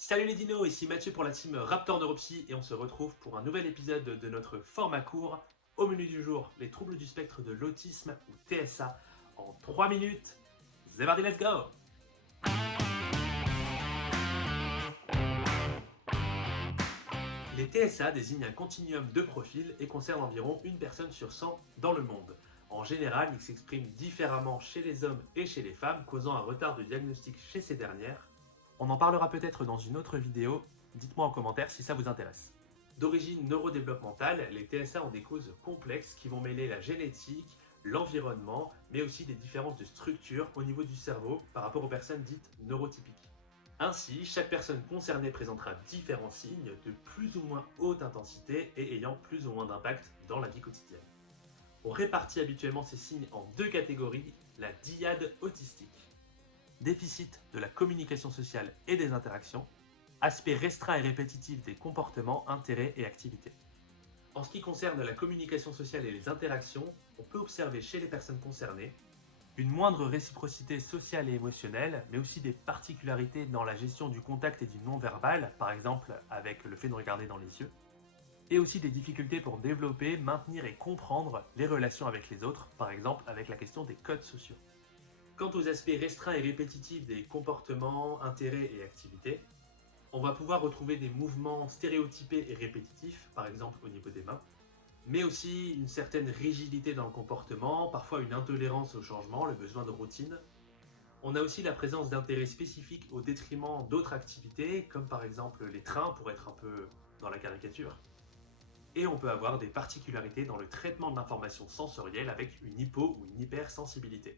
Salut les dinos, ici Mathieu pour la team Raptor Neuropsy et on se retrouve pour un nouvel épisode de notre format court. Au menu du jour, les troubles du spectre de l'autisme ou TSA en 3 minutes. C'est parti, let's go! Les TSA désignent un continuum de profils et concernent environ une personne sur 100 dans le monde. En général, ils s'expriment différemment chez les hommes et chez les femmes, causant un retard de diagnostic chez ces dernières. On en parlera peut-être dans une autre vidéo, dites-moi en commentaire si ça vous intéresse. D'origine neurodéveloppementale, les TSA ont des causes complexes qui vont mêler la génétique, l'environnement, mais aussi des différences de structure au niveau du cerveau par rapport aux personnes dites neurotypiques. Ainsi, chaque personne concernée présentera différents signes de plus ou moins haute intensité et ayant plus ou moins d'impact dans la vie quotidienne. On répartit habituellement ces signes en deux catégories, la dyade autistique. Déficit de la communication sociale et des interactions, aspect restreint et répétitif des comportements, intérêts et activités. En ce qui concerne la communication sociale et les interactions, on peut observer chez les personnes concernées une moindre réciprocité sociale et émotionnelle, mais aussi des particularités dans la gestion du contact et du non-verbal, par exemple avec le fait de regarder dans les yeux, et aussi des difficultés pour développer, maintenir et comprendre les relations avec les autres, par exemple avec la question des codes sociaux. Quant aux aspects restreints et répétitifs des comportements, intérêts et activités, on va pouvoir retrouver des mouvements stéréotypés et répétitifs, par exemple au niveau des mains, mais aussi une certaine rigidité dans le comportement, parfois une intolérance au changement, le besoin de routine. On a aussi la présence d'intérêts spécifiques au détriment d'autres activités, comme par exemple les trains, pour être un peu dans la caricature. Et on peut avoir des particularités dans le traitement de l'information sensorielle avec une hypo ou une hypersensibilité.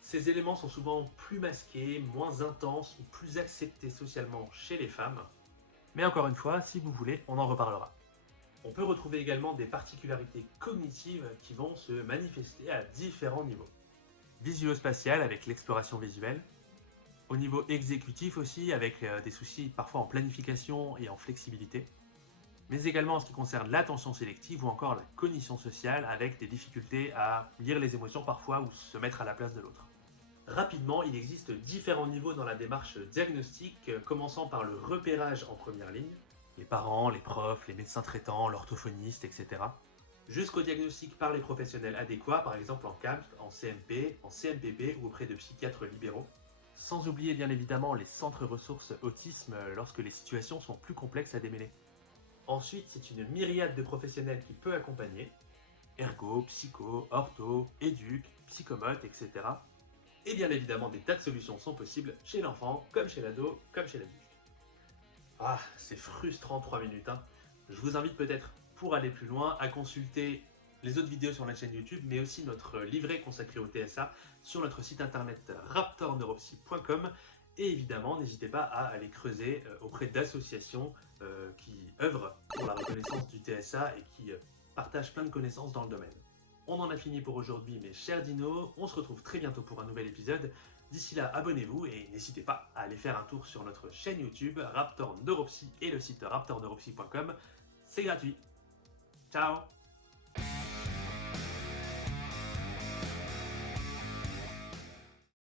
Ces éléments sont souvent plus masqués, moins intenses ou plus acceptés socialement chez les femmes. Mais encore une fois, si vous voulez, on en reparlera. On peut retrouver également des particularités cognitives qui vont se manifester à différents niveaux. Visuospatial avec l'exploration visuelle, au niveau exécutif aussi avec des soucis parfois en planification et en flexibilité, mais également en ce qui concerne l'attention sélective ou encore la cognition sociale avec des difficultés à lire les émotions parfois ou se mettre à la place de l'autre. Rapidement, il existe différents niveaux dans la démarche diagnostique, commençant par le repérage en première ligne, les parents, les profs, les médecins traitants, l'orthophoniste, etc. Jusqu'au diagnostic par les professionnels adéquats, par exemple en CAMP, en CMP, en CMPP ou auprès de psychiatres libéraux. Sans oublier bien évidemment les centres ressources autisme lorsque les situations sont plus complexes à démêler. Ensuite, c'est une myriade de professionnels qui peut accompagner, ergo, psycho, ortho, éduc, psychomote, etc. Et bien évidemment, des tas de solutions sont possibles chez l'enfant, comme chez l'ado, comme chez l'adulte. Ah, c'est frustrant 3 minutes, hein. Je vous invite peut-être, pour aller plus loin, à consulter les autres vidéos sur la chaîne YouTube, mais aussi notre livret consacré au TSA sur notre site internet raptorneuropsy.com. Et évidemment, n'hésitez pas à aller creuser auprès d'associations qui œuvrent pour la reconnaissance du TSA et qui partagent plein de connaissances dans le domaine. On en a fini pour aujourd'hui, mes chers dinos. On se retrouve très bientôt pour un nouvel épisode. D'ici là, abonnez-vous et n'hésitez pas à aller faire un tour sur notre chaîne YouTube Raptor Neuropsy et le site raptorneuropsy.com. C'est gratuit. Ciao!